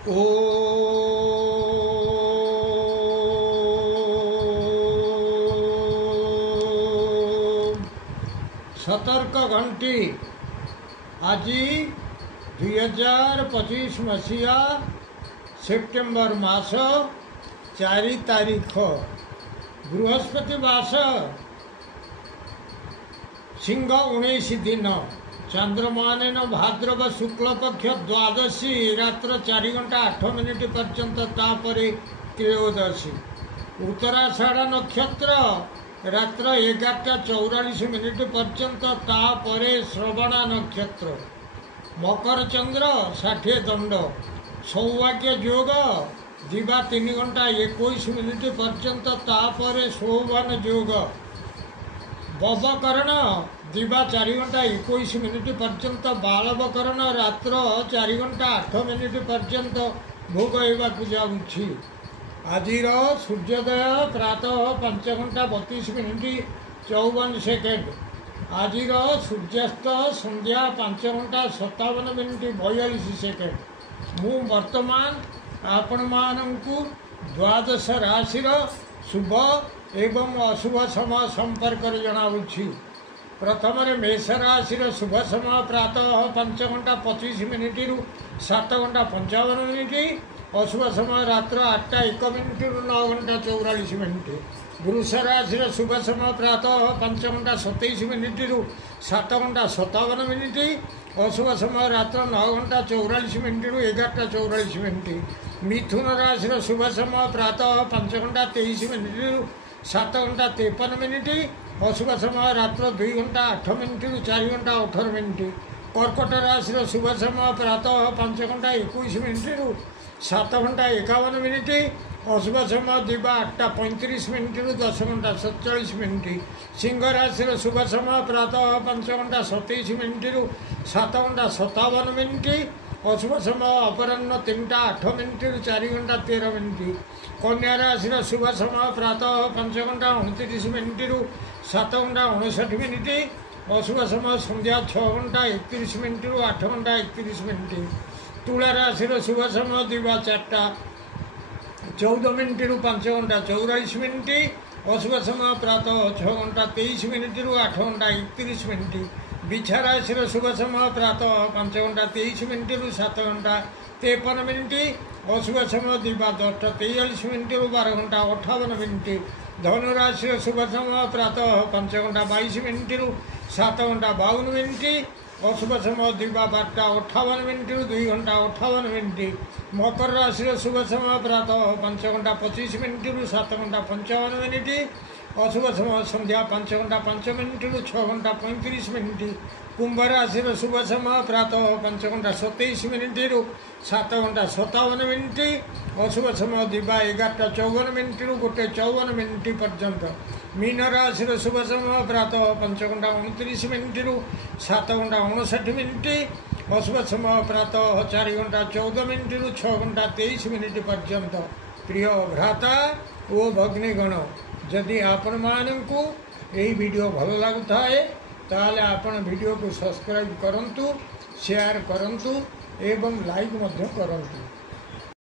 ओ सतर्क घंटी आज 2025 मसीहा सेप्टेम्बर मास 4 तारीख बृहस्पतिवार सिंह 19 दिन चंद्रमान भाद्रव शुक्ल पक्ष द्वादशी रात्र 4:08 पर्यंत तापर त्रयोदशी उत्तराषाढ़ नक्षत्र रात्र 11:44 पर्यंत तापर श्रवणा नक्षत्र मकर चंद्र 60 दंड सौभाग्य योग दिवा 3:21 पर्यंत तापर शोभन योग बवकरण दिवा 4:21 पर्यंत बालवकरण रात्र 4:08 पर्यंत भोग होगाकू जाऊँगी। आज सूर्योदय प्रातः 5:32 आज सूर्यास्त संध्या 5:57 42 मु वर्तमान आपण मानू द्वादश राशि शुभ एवं अशुभ समय संपर्क जनावुछि। प्रथम मेष राशि शुभ समय प्रातः 5:25 रु 7:55 अशुभ समय रात्र 8:01 रु 9:44 वृष राशि शुभ समय प्रातः 5:27 रु 7:57 अशुभ समय रात्र 9:44 रु 11:44 मिथुन राशि शुभ समय प्रातः 5:23 रु 7:53 अशुभ समय रात्र 2:08 रु 4:18 कर्कट राशि शुभ समय प्रातः 5:21 रु 7:51 अशुभ समय दिवा 8:35 रु 10:47 सिंह राशि शुभ समय प्रातः 5:27 रु 7:57 अशुभ समय अपराह्न 3:08 रु 4:13 कन्या राशि शुभ समय प्रातः 5:29 रु 7:59 अशुभ समय संध्या 6:31 रु 8:31 तुला राशि शुभ समय दिवा 4:14 रु 5:44 अशुभ समय प्रातः 6:23 रु 8:31 बिछा राशि शुभ समय प्रातः 5:23 रु 7:53 अशुभ समय दिवा 10:43 रु 12:58 धनुराशि शुभ समय प्रातः 5:22 रु 7:52 अशुभ समय दिवा 12:58 रु 2:58 मकर राशि शुभ समय प्रातः 5:25 रु 7:55 अशुभ समय संध्या 5:05 रु 6:35 कुंभ राशि शुभ समय प्रातः 5:27 रु 7:57 अशुभ समय दिवा 11:54 रु 1:54 पर्यंत मीन राशि शुभ समय प्रातः 5:29 रु 7:59 अशुभ समय प्रातः 4:14 रु 6:23 पर्यंत प्रिय भ्राता ओ भगिनीगण जदि आपण मानू यही वीडियो भल लगुता है ताले आपण वीडियो को सब्सक्राइब करंतु शेयर करंतु एवं लाइक मध्य करंतु।